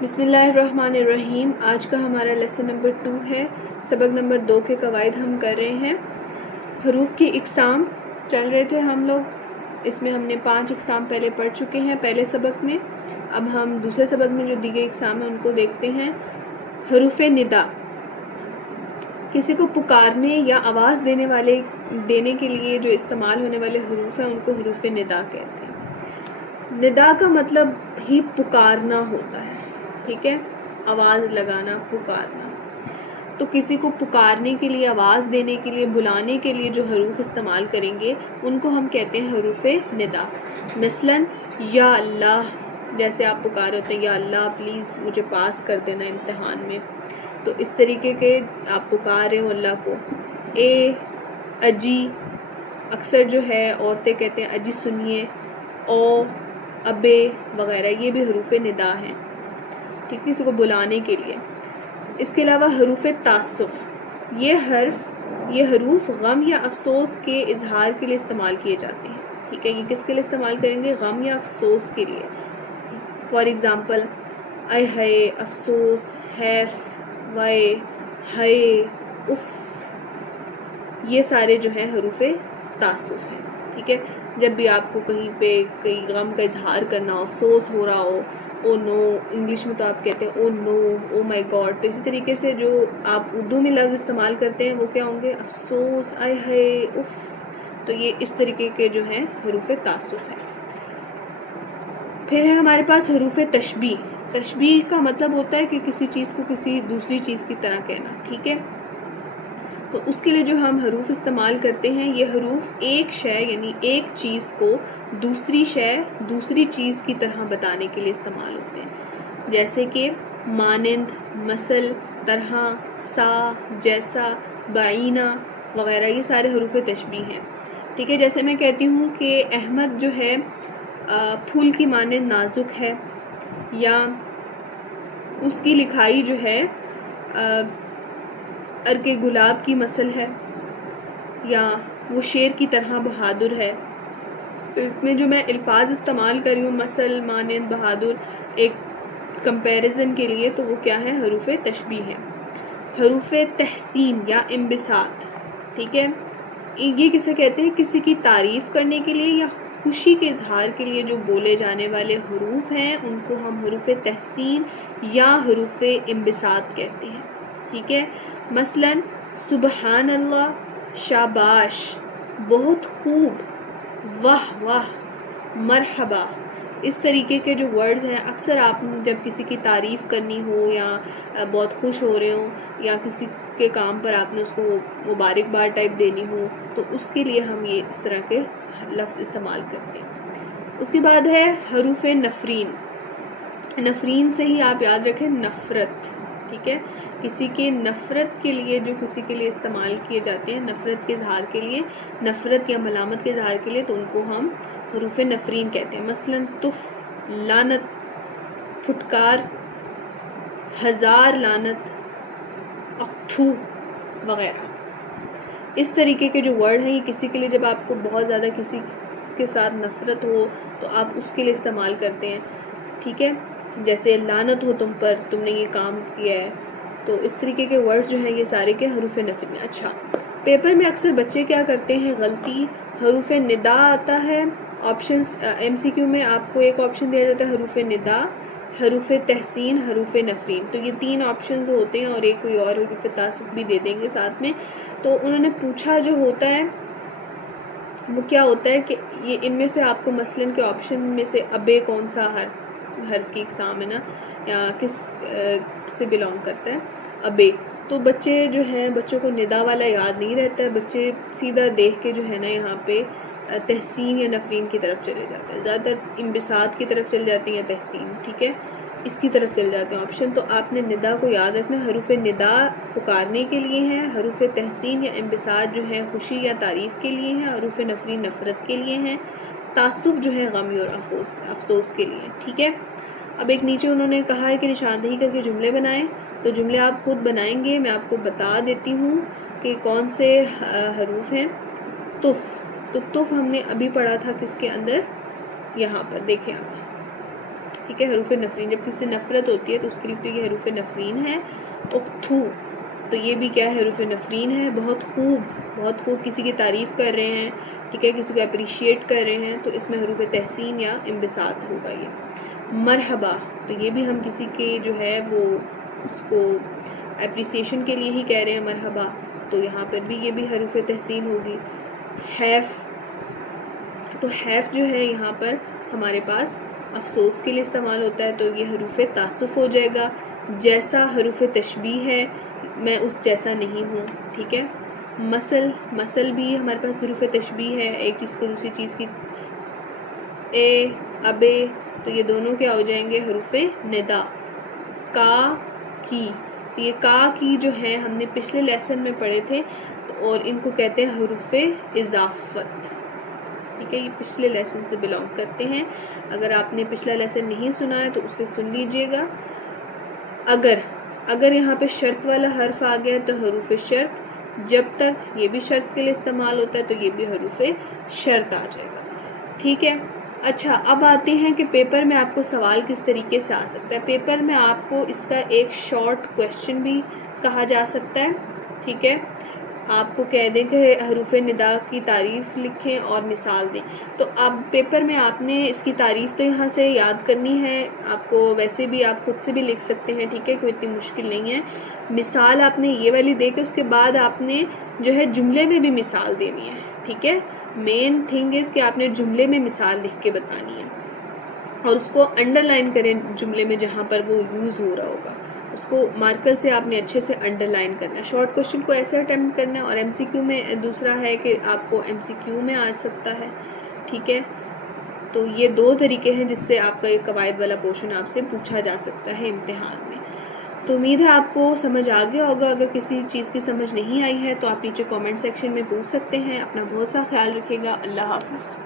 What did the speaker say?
بسم اللہ الرحمن الرحیم۔ آج کا ہمارا لیسن نمبر 2 ہے، سبق نمبر 2 کے قواعد ہم کر رہے ہیں۔ حروف کی اقسام چل رہے تھے ہم لوگ، اس میں ہم نے 5 اقسام پہلے پڑھ چکے ہیں پہلے سبق میں۔ اب ہم دوسرے سبق میں جو دیگر اقسام ہیں ان کو دیکھتے ہیں۔ حروف ندا، کسی کو پکارنے یا آواز دینے کے لیے جو استعمال ہونے والے حروف ہیں ان کو حروف ندا کہتے ہیں۔ ندا کا مطلب ہی پکارنا ہوتا ہے، ٹھیک ہے، آواز لگانا، پکارنا۔ تو کسی کو پکارنے کے لیے، آواز دینے کے لیے، بلانے کے لیے جو حروف استعمال کریں گے ان کو ہم کہتے ہیں حروف ندا۔ مثلاً یا اللہ، جیسے آپ پکار ہوتے ہیں یا اللہ پلیز مجھے پاس کر دینا امتحان میں، تو اس طریقے کے آپ پکار رہے ہو اللہ کو۔ اے، اجی، اکثر جو ہے عورتیں کہتے ہیں اجی سنیے، او، ابے وغیرہ، یہ بھی حروف ندا ہیں، ٹھیک، کسی کو بلانے کے لیے۔ اس کے علاوہ حروف تعسف، یہ حروف غم یا افسوس کے اظہار کے لیے استعمال کیے جاتے ہیں، ٹھیک ہے۔ یہ کس کے لیے استعمال کریں گے؟ غم یا افسوس کے لیے۔ فار ایگزامپل، اے ہائے، افسوس، حیف، وائے، ہائے، اف، یہ سارے جو ہیں حروف تعسف ہیں، ٹھیک ہے۔ جب بھی آپ کو کہیں پہ کئی غم کا اظہار کرنا ہو، افسوس ہو رہا ہو، او نو، انگلش میں تو آپ کہتے ہیں او نو، او مائی گاڈ، تو اسی طریقے سے جو آپ اردو میں لفظ استعمال کرتے ہیں وہ کیا ہوں گے؟ افسوس، آئے ہائے، اف، تو یہ اس طریقے کے جو ہیں حروف تعسف ہیں۔ پھر ہے ہمارے پاس حروف تشبیہ۔ تشبیہ کا مطلب ہوتا ہے کہ کسی چیز کو کسی دوسری چیز کی طرح کہنا، ٹھیک ہے۔ تو اس کے لیے جو ہم حروف استعمال کرتے ہیں، یہ حروف ایک شے یعنی ایک چیز کو دوسری شے، دوسری چیز کی طرح بتانے کے لیے استعمال ہوتے ہیں، جیسے کہ مانند، مثل، طرح، سا، جیسا، بعینہ وغیرہ، یہ سارے حروف تشبیہ ہیں، ٹھیک ہے۔ جیسے میں کہتی ہوں کہ احمد جو ہے پھول کی مانند نازک ہے، یا اس کی لکھائی جو ہے ارک گلاب کی مثل ہے، یا وہ شیر کی طرح بہادر ہے۔ تو اس میں جو میں الفاظ استعمال کر رہی ہوں، مثل، مانند، بہادر، ایک کمپیریزن کے لیے، تو وہ کیا ہے؟ حروف تشبیہ ہے۔ حروف تحسین یا انبساط، ٹھیک ہے، یہ کسے کہتے ہیں؟ کسی کی تعریف کرنے کے لیے یا خوشی کے اظہار کے لیے جو بولے جانے والے حروف ہیں ان کو ہم حروف تحسین یا حروف انبساط کہتے ہیں، ٹھیک ہے۔ مثلاً سبحان اللہ، شاباش، بہت خوب، واہ واہ، مرحبا، اس طریقے کے جو ورڈز ہیں، اکثر آپ جب کسی کی تعریف کرنی ہو یا بہت خوش ہو رہے ہوں یا کسی کے کام پر آپ نے اس کو مبارکباد ٹائپ دینی ہو، تو اس کے لیے ہم یہ اس طرح کے لفظ استعمال کرتے ہیں۔ اس کے بعد ہے حروف نفرین۔ نفرین سے ہی آپ یاد رکھیں نفرت، ٹھیک ہے، کسی کے نفرت کے لیے جو کسی کے لیے استعمال کیے جاتے ہیں، نفرت کے اظہار کے لیے، نفرت یا ملامت کے اظہار کے لیے، تو ان کو ہم حروف نفرین کہتے ہیں۔ مثلاً تف، لعنت، پھٹکار، ہزار لعنت، اختھو وغیرہ، اس طریقے کے جو ورڈ ہیں، یہ کسی کے لیے جب آپ کو بہت زیادہ کسی کے ساتھ نفرت ہو تو آپ اس کے لیے استعمال کرتے ہیں، ٹھیک ہے۔ جیسے لعنت ہو تم پر، تم نے یہ کام کیا ہے، تو اس طریقے کے ورڈز جو ہیں یہ سارے کے حروف نفرین میں۔ اچھا، پیپر میں اکثر بچے کیا کرتے ہیں غلطی، حروف ندا آتا ہے، آپشنز ایم سی کیو میں آپ کو ایک آپشن دیا جاتا ہے حروف ندا، حروف تحسین، حروف نفرین، تو یہ 3 آپشنز ہوتے ہیں، اور ایک کوئی اور حروف تعسف بھی دے دیں گے ساتھ میں۔ تو انہوں نے پوچھا جو ہوتا ہے وہ کیا ہوتا ہے کہ یہ ان میں سے آپ کو مثلاً کے آپشن میں سے ابے کون سا حرف کی اقسام ہے نا، یا کس سے بلانگ کرتا ہے، ابے، تو بچے جو ہیں، بچوں کو ندا والا یاد نہیں رہتا ہے، بچے سیدھا دیکھ کے جو ہے نا یہاں پہ تحسین یا نفرین کی طرف چلے جاتے ہیں، زیادہ تر انبساط کی طرف چل جاتے ہیں یا تحسین، ٹھیک ہے، اس کی طرف چل جاتے ہیں آپشن۔ تو آپ نے ندا کو یاد رکھنا، حروف ندا پکارنے کے لیے ہیں، حروف تحسین یا انبساط جو ہیں خوشی یا تعریف کے لیے ہیں، حروف نفرین نفرت کے لیے ہیں، تعسف جو ہے غمی اور افسوس کے لیے، ٹھیک ہے۔ اب ایک نیچے انہوں نے کہا ہے کہ نشاندہی کر کے جملے بنائیں، تو جملے آپ خود بنائیں گے، میں آپ کو بتا دیتی ہوں کہ کون سے حروف ہیں۔ تف، تو تف ہم نے ابھی پڑھا تھا کس کے اندر؟ یہاں پر دیکھیں آپ، ٹھیک ہے. حروف نفرین جب کسی سے نفرت ہوتی ہے تو اس کے لیے تو یہ حروف نفرین ہے. اختو تو یہ بھی کیا ہے حروف نفرین ہے. بہت خوب کسی کی تعریف کر رہے ہیں, ٹھیک ہے, کسی کو اپریشیٹ کر رہے ہیں تو اس میں حروف تحسین یا انبساط ہوگا یہ. مرحبا تو یہ بھی ہم کسی کے جو ہے وہ اس کو اپریسیشن کے لیے ہی کہہ رہے ہیں مرحبا, تو یہاں پر بھی یہ بھی حروف تحسین ہوگی. حیف تو حیف جو ہے یہاں پر ہمارے پاس افسوس کے لیے استعمال ہوتا ہے تو یہ حروف تعسف ہو جائے گا. جیسا حروف تشبیہ ہے, میں اس جیسا نہیں ہوں, ٹھیک ہے. مثل بھی ہمارے پاس حروف تشبیہ ہے, ایک چیز کو دوسری چیز کی. اے ابے تو یہ دونوں کیا ہو جائیں گے حروف ندا. کا کی تو یہ کا کی جو ہے ہم نے پچھلے لیسن میں پڑھے تھے اور ان کو کہتے ہیں حروف اضافت, ٹھیک ہے. یہ پچھلے لیسن سے بلانگ کرتے ہیں. اگر آپ نے پچھلا لیسن نہیں سنا ہے تو اسے سن لیجئے گا. اگر یہاں پہ شرط والا حرف آ گیا تو حروف شرط, جب تک یہ بھی شرط کے لیے استعمال ہوتا ہے تو یہ بھی حروف شرط آ جائے گا, ٹھیک ہے. اچھا, اب آتے ہیں کہ پیپر میں آپ کو سوال کس طریقے سے آ سکتا ہے. پیپر میں آپ کو اس کا ایک شارٹ کویشچن بھی کہا جا سکتا ہے, ٹھیک ہے. آپ کو کہہ دیں کہ حروف ندا کی تعریف لکھیں اور مثال دیں, تو اب پیپر میں آپ نے اس کی تعریف تو یہاں سے یاد کرنی ہے آپ کو, ویسے بھی آپ خود سے بھی لکھ سکتے ہیں, ٹھیک ہے, کوئی اتنی مشکل نہیں ہے. مثال آپ نے یہ والی دے کے اس کے بعد آپ نے جو ہے جملے میں بھی مثال دینی ہے, ٹھیک ہے. مین تھنگ از کہ آپ نے جملے میں مثال لکھ کے بتانی ہے اور اس کو انڈر لائن کریں جملے میں جہاں پر وہ یوز ہو رہا ہوگا, اس کو مارکر سے آپ نے اچھے سے انڈر لائن کرنا ہے. شارٹ کویشچن کو ایسے اٹیمپٹ کرنا ہے, اور ایم سی کیو میں دوسرا ہے کہ آپ کو ایم سی کیو میں آ سکتا ہے, ٹھیک ہے. تو یہ دو طریقے ہیں جس سے آپ کا یہ قواعد والا پورشن آپ سے پوچھا جا سکتا ہے امتحان میں. تو امید ہے آپ کو سمجھ آ گیا ہوگا. اگر کسی چیز کی سمجھ نہیں آئی ہے تو آپ نیچے کامنٹ سیکشن میں پوچھ سکتے ہیں. اپنا بہت سا خیال رکھیے گا. اللہ حافظ.